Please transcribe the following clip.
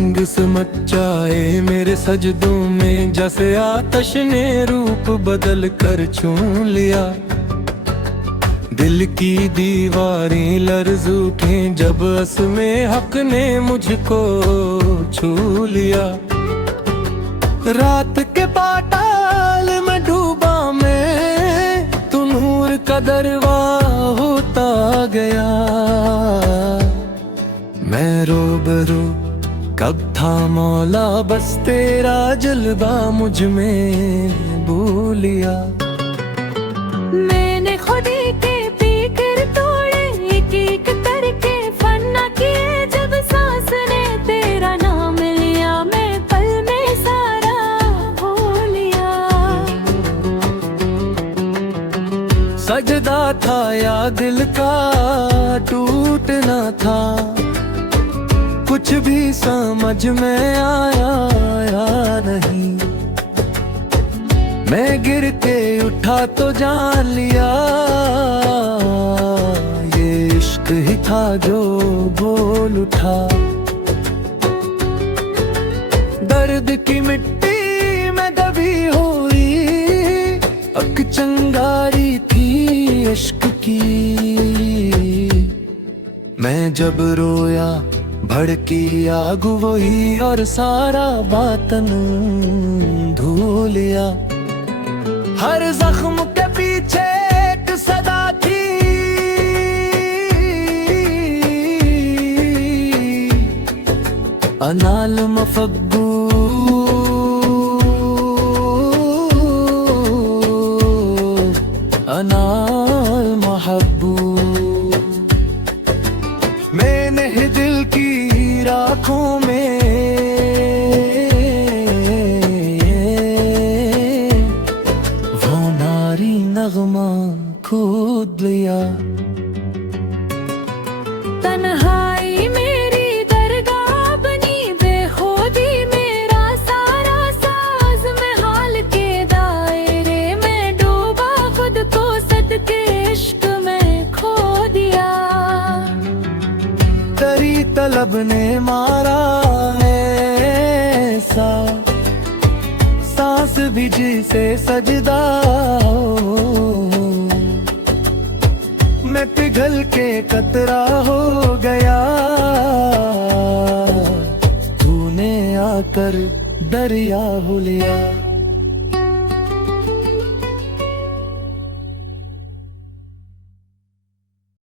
रंग से मचाए मेरे सजदों में, जैसे आतश ने रूप बदल कर छू लिया। दिल की दीवारें लर्ज उठें जब अस्मे हक ने मुझको छू लिया। रात के पाताल में डूबा मैं, तू नूर का दरवाज़ा होता गया। मैं रूबरू कब था मौला, बस तेरा जलवा मुझ में भूलिया। मैंने खुदी के पीकर तोड़े, एक एक करके फन्ना किए। जब सांस ने तेरा नाम लिया, मैं पल में सारा हो लिया। सजदा था या दिल का टूटना था, कुछ भी समझ में आया या नहीं। मैं गिर के उठा तो जान लिया, ये इश्क ही था जो बोल उठा। दर्द की मिट्टी में दबी हुई अक चंगारी थी इश्क की। मैं जब रोया भड़की आग वही, और सारा बातन धुलिया। हर जख्म के पीछे एक सदा थी, अनाल मफब्बू अनाल महब्बू। मैंने ही दिल की राखों में वो नारी नगमा खोद लिया। तन्हाई मेरी दरगाह बनी, बेखुदी मेरा सारा साज। में हाल के दायरे में डूबा, खुद को सदके इश्क में खो दिया। तेरी तलब ने मारा ऐसा, सांस भी जिसे सजदा हो। मैं पिघल के कतरा हो गया, तूने आकर दरिया हो लिया।